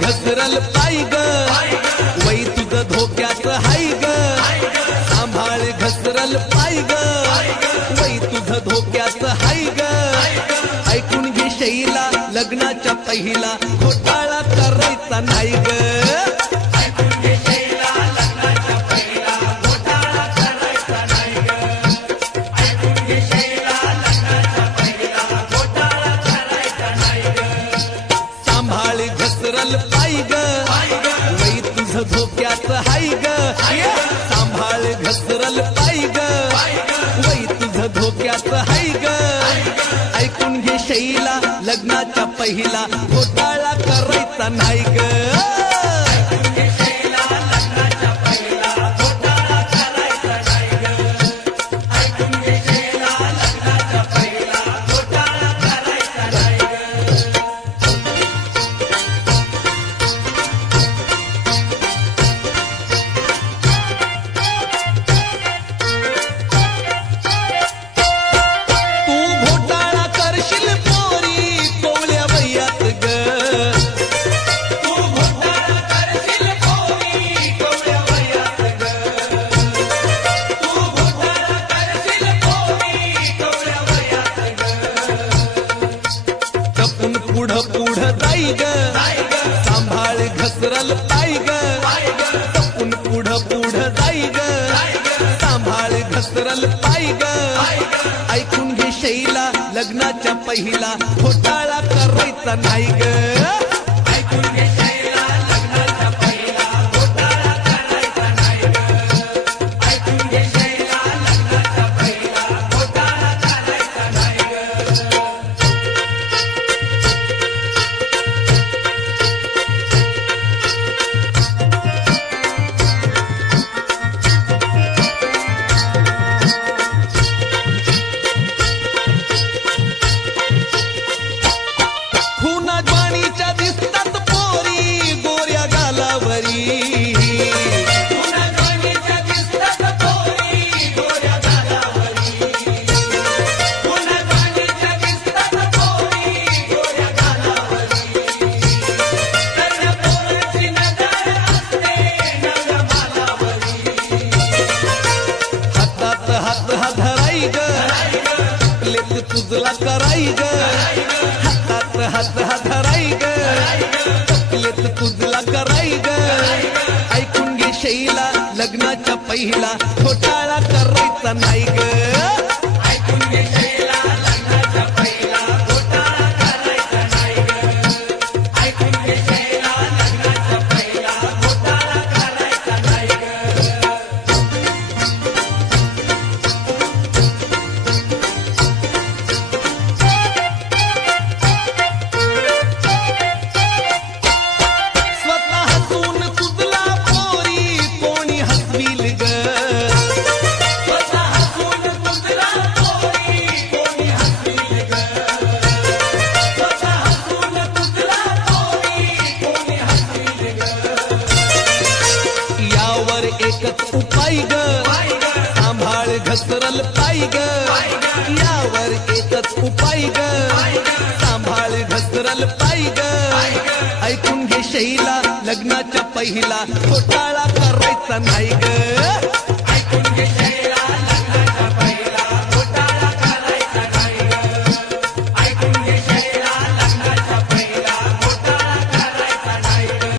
घसरल पाय ग. वै तुझं धोक्यात हाय ग. सांभाळ घसरल पाय ग. वै तुझं धोक्यात हाय ग. ऐकून घे शैला लग्नाच्या पहिला घोटाळा करायचा नाही ग. ग. वै तुझ धोक्यात हाय ग. सांभाळ घसरल पाय ग. वै तुझ धोक्यात हाय ग. ऐकून घे शैला लग्नाच्या पहिला घोटाळा करायचा नाही ग. टपून पुढं पुढं जाई ग. सांभाळ घसरल पाय ग. टपून पुढं पुढं जाई ग. सांभाळ घसरल पाय ग. ऐकून घे शैला लग्नाच्या पहिला घोटाळा करायचा नाही ग. कराई ग. हातात हात हात धराई ग. लेत तुझला कराई ग. ऐकून घे शैला लग्नाच्या पहिला घोटाळा करायचा नाही ग. घसरल पाय ग. यावर एकच उपाय ग. सांभाळ घसरल पाय ग. ऐकून घे शैला लग्नाच्या पहिला घोटाळा करायचा नाही ग.